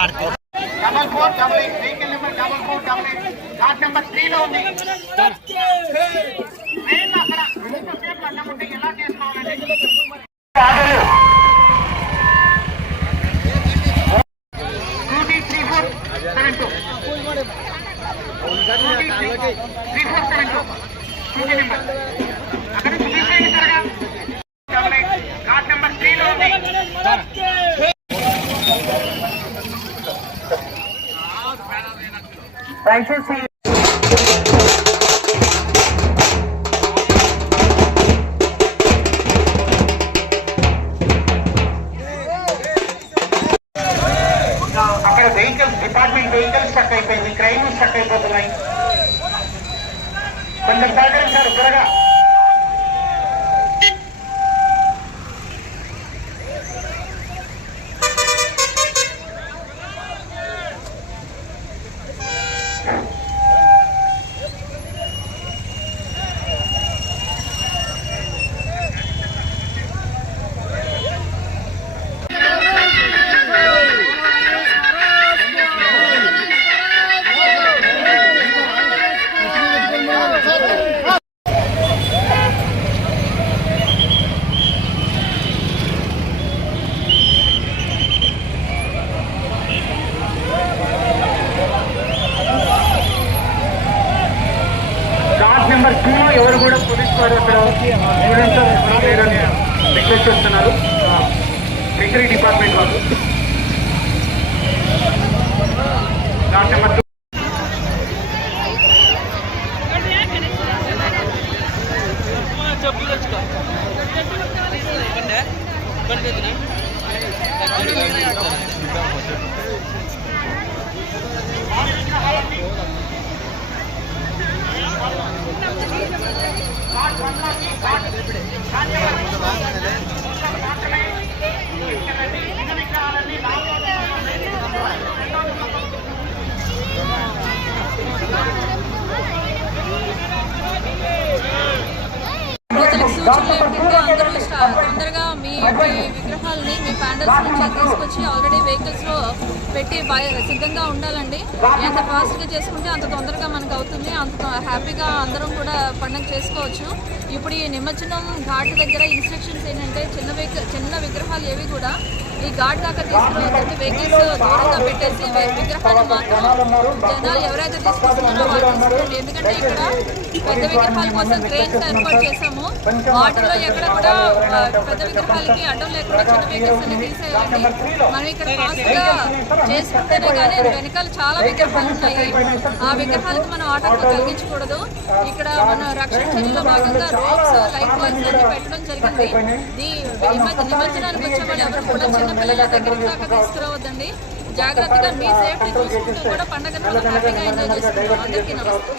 4488 vehicle number 4488 card number 3 లో ఉంది. Train అక్కడ ఎంతసేపు అడ్డం ఉంటే ఎలా చేసుకోవాలండి? 2D3472 నెంబర్ అక్కడ చూసేయండి త్వరగా. కార్డ్ నెంబర్ 3 లో ఉంది. దయచేసి అక్కడ వెహికల్స్ డిపార్ట్మెంట్ వెహికల్స్ స్టక్ అయిపోయింది, క్రైమ్ స్టక్ అయిపోతున్నాయి. కొంచెం సహకరించారు త్వరగా. నెంబర్ 2 ఎవరు కూడా పోలీస్ వారు అక్కడ స్టూడెంట్స్ లేరని రిక్వెస్ట్ చేస్తున్నారు. సెక్యూరిటీ డిపార్ట్మెంట్ వాళ్ళు. కార్డ్ నెంబర్ 2 తొందరగా మీ విగ్రహాలని మీ ప్యాండల్స్ నుంచి తీసుకొచ్చి ఆల్రెడీ వెహికల్స్ లో పెట్టి సిద్ధంగా ఉండాలండి. ఎంత ఫాస్ట్ గా చేసుకుంటే అంత తొందరగా మనకు అవుతుంది, అంత హ్యాపీగా అందరం కూడా పండుగ చేసుకోవచ్చు. ఇప్పుడు ఈ నిమజ్జనం ఘాట్ దగ్గర ఇన్స్ట్రక్షన్స్ ఏంటంటే చిన్న విగ్రహాలు ఏవి కూడా ఈ ఘాట్ దాకా తీసుకుని వెహికల్స్ దూరంగా పెట్టేసి విగ్రహాన్ని మాత్రం జనాలు ఎవరైతే తీసుకొస్తున్నారో వాళ్ళు తీసుకోండి. ఎందుకంటే ఇక్కడ పెద్ద విగ్రహాల కోసం క్రేన్స్ ఏర్పాటు చేశాము. వాటిలో ఎక్కడ కూడా పెద్ద విగ్రహాలకి అడ్డం లేకుండా చిన్న వెహికల్స్ అన్ని తీసేయాలండి. మనం ఇక్కడ ఫాస్ట్ గా చేసుకుంటేనే కానీ వెనకాల చాలా విగ్రహాలు ఉన్నాయి, ఆ విగ్రహాలకు మనం ఆటంకం కలిగించకూడదు. ఇక్కడ మన రక్షణ చర్యలో భాగంగా రోప్స్, లైఫ్ లైన్స్ అన్ని పెట్టడం జరిగింది. నిమజ్జనానికి వచ్చే వాళ్ళు ఎవరు కూడా చిన్నపిల్లల దగ్గర దాకా తీసుకురావద్దండి. జాగ్రత్తగా మీ సేఫ్టీ చూసుకుంటూ కూడా పండుగను హ్యాపీగా ఎంజాయ్ చేసుకుంటాం. అందరికీ నమస్తే.